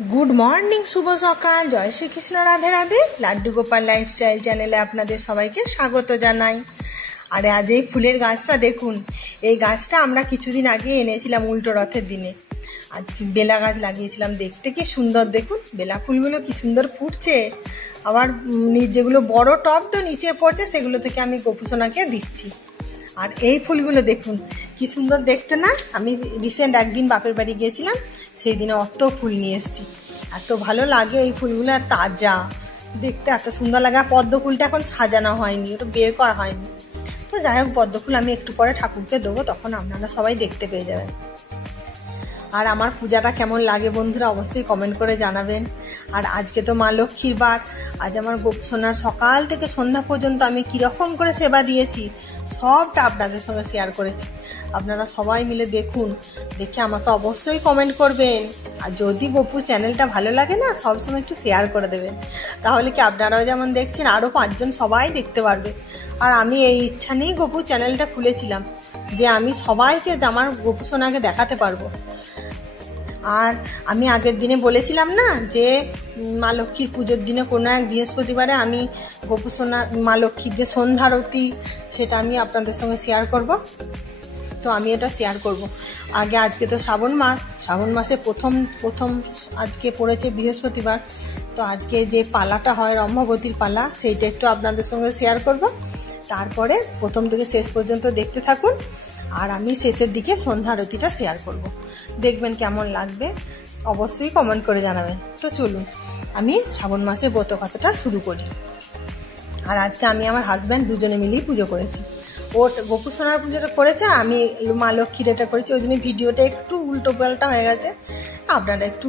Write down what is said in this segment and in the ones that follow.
Good morning शुभ सकाल जय Shri Krishna Radhe Radhe laddu Gopal lifestyle चैनेले आपनादेर सबाइके स्वागत जानाई। और आज এই ফুলের গাছটা দেখুন, এই গাছটা আমরা কিছুদিন আগে এনেছিলাম উল্টো রথের দিনে। আজ বেলা গাছ লাগিয়েছিলাম, দেখতে কি সুন্দর দেখুন, বেলা ফুলগুলো কি সুন্দর ফুটছে। আবার যেগুলো বড় টব তো নিচে পড়ছে সেগুলো থেকে আমি গোপুসোনাকে দিচ্ছি। আর এই ফুলগুলো দেখুন কি সুন্দর দেখতে না। আমি রিসেন্ট একদিন বাপের বাড়ি গিয়েছিলাম, সেই দিনে অত ফুল নিয়ে এসেছি। এত ভালো লাগে এই ফুলগুলো, তাজা দেখতে এত সুন্দর লাগে। পদ্ম ফুলটা এখন সাজানো হয়নি, ওটা বের করা হয়নি। তো যাই হোক, পদ্ম ফুল আমি একটু পরে ঠাকুরকে দেবো, তখন আপনারা সবাই দেখতে পেয়ে যাবেন। আর আমার পূজাটা কেমন লাগে বন্ধুরা অবশ্যই কমেন্ট করে জানাবেন। আর আজকে তো মা লক্ষ্মীর বার, আজ আমার গোপসোনার সকাল থেকে সন্ধ্যা পর্যন্ত আমি কীরকম করে সেবা দিয়েছি সবটা আপনাদের সঙ্গে শেয়ার করেছি। আপনারা সবাই মিলে দেখুন, দেখে আমাকে অবশ্যই কমেন্ট করবেন। আর যদি গপুর চ্যানেলটা ভালো লাগে না, সবসময় একটু শেয়ার করে দেবেন, তাহলে কি আপনারাও যেমন দেখছেন আরও 5 জন সবাই দেখতে পারবে। আর আমি এই ইচ্ছা নিয়েই গপুর চ্যানেলটা খুলেছিলাম, যে আমি সবাইকে আমার গোপুসোনাকে দেখাতে পারবো। আর আমি আগের দিনে বলেছিলাম না যে মা লক্ষ্মীর পুজোর দিনে কোনো এক বৃহস্পতিবারে আমি গোপুসোনা মা লক্ষ্মীর যে সন্ধ্যারতি সেটা আমি আপনাদের সঙ্গে শেয়ার করব। তো আমি এটা শেয়ার করব। আজকে তো শ্রাবণ মাসে প্রথম আজকে পড়েছে বৃহস্পতিবার। তো আজকে যে পালাটা হয় রম্ভাবতীর পালা, সেইটা একটু আপনাদের সঙ্গে শেয়ার করব। তারপরে প্রথম থেকে শেষ পর্যন্ত দেখতে থাকুন। আর আমি শেষের দিকে সন্ধ্যা আরতিটা শেয়ার করব, দেখবেন কেমন লাগবে অবশ্যই কমেন্ট করে জানাবেন। তো চলুন আমি শ্রাবণ মাসের ব্রত কথাটা শুরু করি। আর আজকে আমি আমার হাজব্যান্ড দুজনে মিলেই পুজো করেছি। ও গোপুসোনার পুজোটা করেছে, আমি মা লক্ষ্মীর এটা করেছি। ওই জন্য ভিডিওটা একটু উল্টো পাল্টা হয়ে গেছে, আপনারা একটু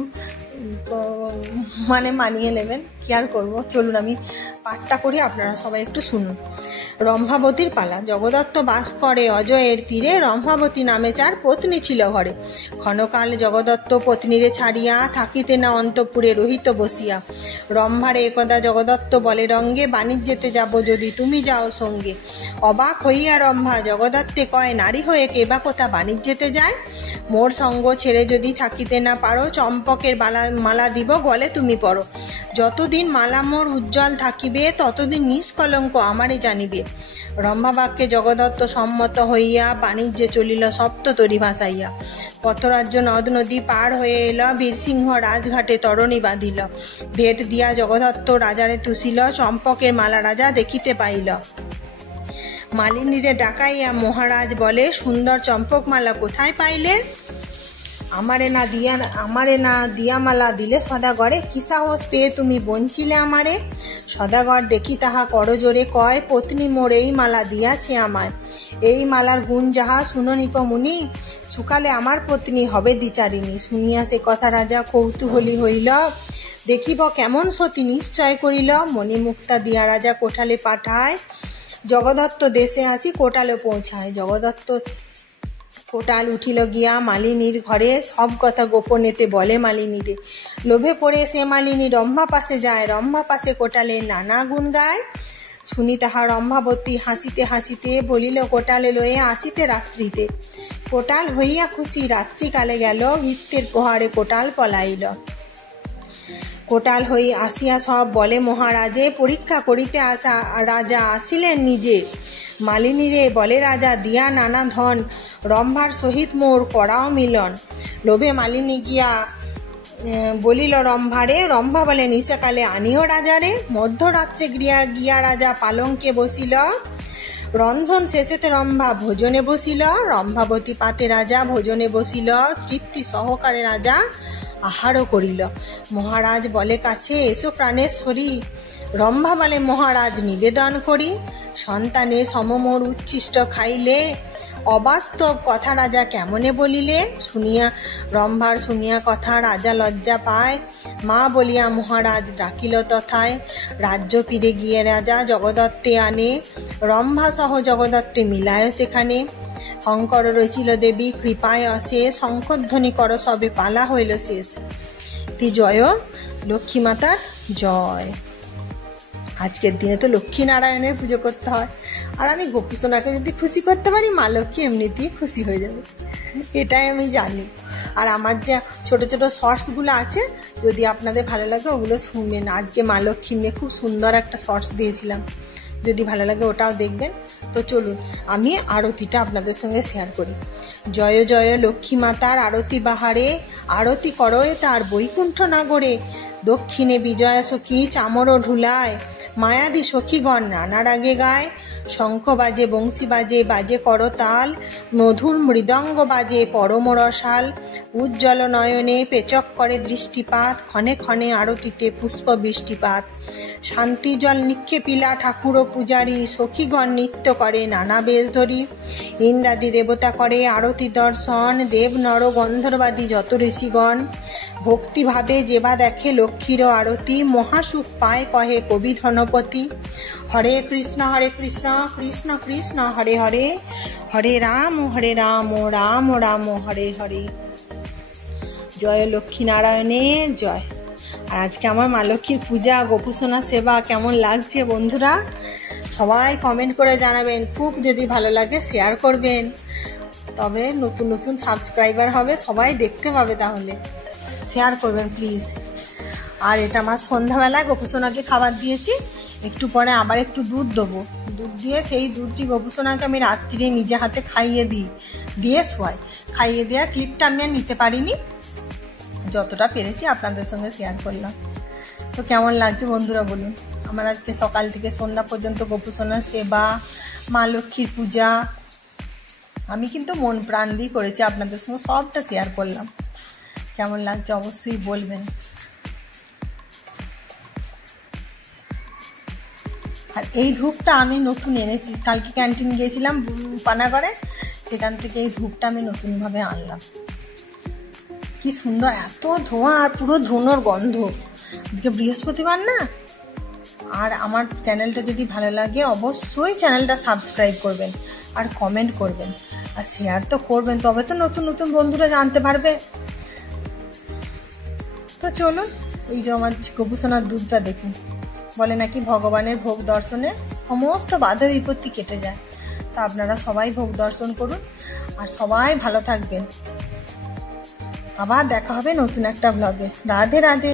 মানিয়ে নেবেন, কি আর করবো। চলুন আমি পাঠটা করি, আপনারা সবাই একটু শুনুন। রম্ভাবতীর পালা। জগদত্ত বাস করে অজয়ের তীরে, রম্ভাবতী নামে 4 পত্নী ছিল ঘরে। ক্ষণকাল জগদত্ত পত্নীরে ছাড়িয়া, থাকিতে না অন্তঃপুরে রহিত বসিয়া। রম্ভারে একদা জগদত্ত বলে রঙ্গে, বাণিজ্যেতে যাব যদি তুমি যাও সঙ্গে। অবাক হইয়া রম্ভা জগদত্তে কয়, নারী হয়ে কে বা কোথা বাণিজ্যেতে যায়। মোর সঙ্গ ছেড়ে যদি থাকিতে না পারো, চম্পকের মালা দিব গলে তুমি পরো। যতদিন মালা মোর উজ্জ্বল থাকিবে, ততদিন নিষ্কলঙ্ক আমারে জানিবে। রম্ভাবাক্যে জগদত্ত সম্মত হইয়া, বাণিজ্যে চলিল সপ্ততরী ভাসাইয়া। পথরাজ্য নদ নদী পার হয়ে এল, বীরসিংহ রাজঘাটে তরণী বাঁধিল। ভেট দিয়া জগদত্ত রাজারে তুষিল, চম্পকের মালা রাজা দেখিতে পাইল। মালিনীরে ডাকাইয়া মহারাজ বলে, সুন্দর চম্পক মালা কোথায় পাইলে। আমারে না দিয়া মালা দিলে সদাগরে, কি সাহস পেয়ে তুমি বঞ্চিলে আমারে। সদাগর দেখি তাহা করজোরে কয়, পত্নী মোর এই মালা দিয়াছে আমায়। এই মালার গুণ যাহা শুনো নিপমুনি, সুকালে আমার পত্নী হবে দ্বিচারিণী। শুনিয়া সে কথা রাজা কৌতূহলী হইল, দেখিব কেমন সতী নিশ্চয় করিল। মণিমুক্তা দিয়া রাজা কোঠালে পাঠায়, জগদত্ত দেশে আসি কোটালে পৌঁছায়। জগদত্ত কোটাল উঠিল গিয়া মালিনীর ঘরে, সব কথা গোপনেতে বলে মালিনীরে। লোভে পড়ে সে মালিনী রম্ভা পাশে যায়, রম্ভা পাশে কোটালে নানা গুণ গায়। শুনি তাহা রম্ভাবতী হাসিতে হাসিতে, বলিল কোটালে লয়ে আসিতে রাত্রিতে। কোটাল হইয়া খুশি রাত্রিকালে গেল, ভৃত্যের প্রহারে কোটাল পলাইল। কোটাল হই আসিয়া সব বলে মহারাজে, পরীক্ষা করিতে আসা রাজা আসিলেন নিজে। মালিনীরে বলে রাজা, দিয়া নানা ধন, রম্ভার সহিত মোর করাও মিলন। লোভে মালিনী গিয়া বলিল রম্ভারে, রম্ভা বলে নিশাকালে আনিও রাজারে। মধ্যরাত্রে গিয়া রাজা পালঙ্কে বসিল, রন্ধন শেষেতে রম্ভা ভোজনে বসিল। রম্ভাবতী পাতে রাজা ভোজনে বসিল, তৃপ্তি সহকারে রাজা আহারও করিল। মহারাজ বলে কাছে, এসো প্রাণেশ্বরী। রম্ভা বলে মহারাজ নিবেদন করি, সন্তানের সমমোর উচ্ছিষ্ট খাইলে। অবাস্তব কথা রাজা কেমনে বলিলে। রম্ভার শুনিয়া কথা রাজা লজ্জা পায়, মা বলিয়া মহারাজ ডাকিল তথায়। রাজ্য ফিরে গিয়ে রাজা জগদত্তে আনে, রম্ভা সহ জগদত্তে মিলায় সেখানে। শঙ্কর রচিল দেবী কৃপায় অশেষ, শঙ্খধ্বনি কর সবে পালা হইল শেষ। তি জয় লক্ষ্মী মাতার জয়। আজকের দিনে তো লক্ষ্মী নারায়ণের পুজো করতে হয়, আর আমি গোপুসোনাকে যদি খুশি করতে পারি, মা লক্ষ্মী এমনিতেই খুশি হয়ে যাবে, এটাই আমি জানি। আর আমার যে ছোট ছোট শর্টসগুলো আছে, যদি আপনাদের ভালো লাগে ওগুলো শুনবেন। আজকে মা লক্ষ্মী নিয়ে খুব সুন্দর একটা শর্টস দিয়েছিলাম, যদি ভালো লাগে ওটাও দেখবেন। তো চলুন আমি আরতিটা আপনাদের সঙ্গে শেয়ার করি। জয় জয় লক্ষ্মী মাতার আরতি বাহারে, আরতি করয়ে তার বৈকুণ্ঠ নগরে। দক্ষিণে বিজয়া সখী চামর ঢুলায়, মায়াদি সখীগণ নানা রাগে গায়। শঙ্খ বাজে বংশী বাজে বাজে করতাল, মধুর মৃদঙ্গ বাজে পরম রসাল। উজ্জ্বল নয়নে পেচক করে দৃষ্টিপাত, ক্ষণে ক্ষণে আরতিতে পুষ্প বৃষ্টিপাত। শান্তি জল নিক্ষেপিলা ঠাকুর ও পূজারী, সখীগণ নৃত্য করে নানা বেশ ধরি। ইন্দ্রাদি দেবতা করে আরতি দর্শন, দেব নর গন্ধর্বাদি যত ঋষিগণ। ভক্তিভাবে যেবা দেখে লক্ষ্মীর আরতি, মহাসুখ পায় কহে কবি ধনপতি। হরে কৃষ্ণ কৃষ্ণ কৃষ্ণ হরে হরে, হরে রাম রাম রাম হরে হরে। জয় লক্ষ্মী নারায়ণে জয়। আর আজকে আমার মা লক্ষ্মীর পূজা, গোপুসোনা সেবা কেমন লাগছে বন্ধুরা? সবাই কমেন্ট করে জানাবেন। খুব যদি ভালো লাগে শেয়ার করবেন, তবে নতুন নতুন সাবস্ক্রাইবার হবে, সবাই দেখতে পাবে। তাহলে শেয়ার করবেন প্লিজ। আর এটা আমার সন্ধ্যাবেলা গোপুসোনাকে খাবার দিয়েছি, একটু পরে আবার একটু দুধ দেবো। দুধ দিয়ে সেই দুধটি গোপুসোনাকে আমি রাত্রিরে নিজে হাতে খাইয়ে দিই, দিয়ে শোয়াই। খাইয়ে দেওয়ার ক্লিপটা আমি আর নিতে পারিনি, যতটা পেরেছি আপনাদের সঙ্গে শেয়ার করলাম। তো কেমন লাগছে বন্ধুরা বলুন? আমার আজকে সকাল থেকে সন্ধ্যা পর্যন্ত গোপুসোনার সেবা, মা লক্ষ্মীর পূজা আমি কিন্তু মন প্রাণ দিয়ে করেছি, আপনাদের সঙ্গে সবটা শেয়ার করলাম। কেমন লাগছে অবশ্যই বলবেন। আর এই ধূপটা আমি নতুন এনেছি, কালকে ক্যান্টিন গিয়েছিলাম পানাগড়ে, সেখান থেকে এই ধূপটা আমি নতুনভাবে আনলাম। কি সুন্দর, এত ধোঁয়া আর পুরো ধুনোর গন্ধ। আজকে বৃহস্পতিবার না। আর আমার চ্যানেলটা যদি ভালো লাগে অবশ্যই চ্যানেলটা সাবস্ক্রাইব করবেন, আর কমেন্ট করবেন, আর শেয়ার তো করবেন, তবে তো নতুন নতুন বন্ধুরা জানতে পারবে। তো চলুন, এই যে আমার গোপুসোনার দুধটা দেখুন, বলে নাকি ভগবানের ভোগ দর্শনে সমস্ত বাধা বিপত্তি কেটে যায়। তো আপনারা সবাই ভোগ দর্শন করুন, আর সবাই ভালো থাকবেন। আবার দেখা হবে নতুন একটা ব্লগে। রাধে রাধে।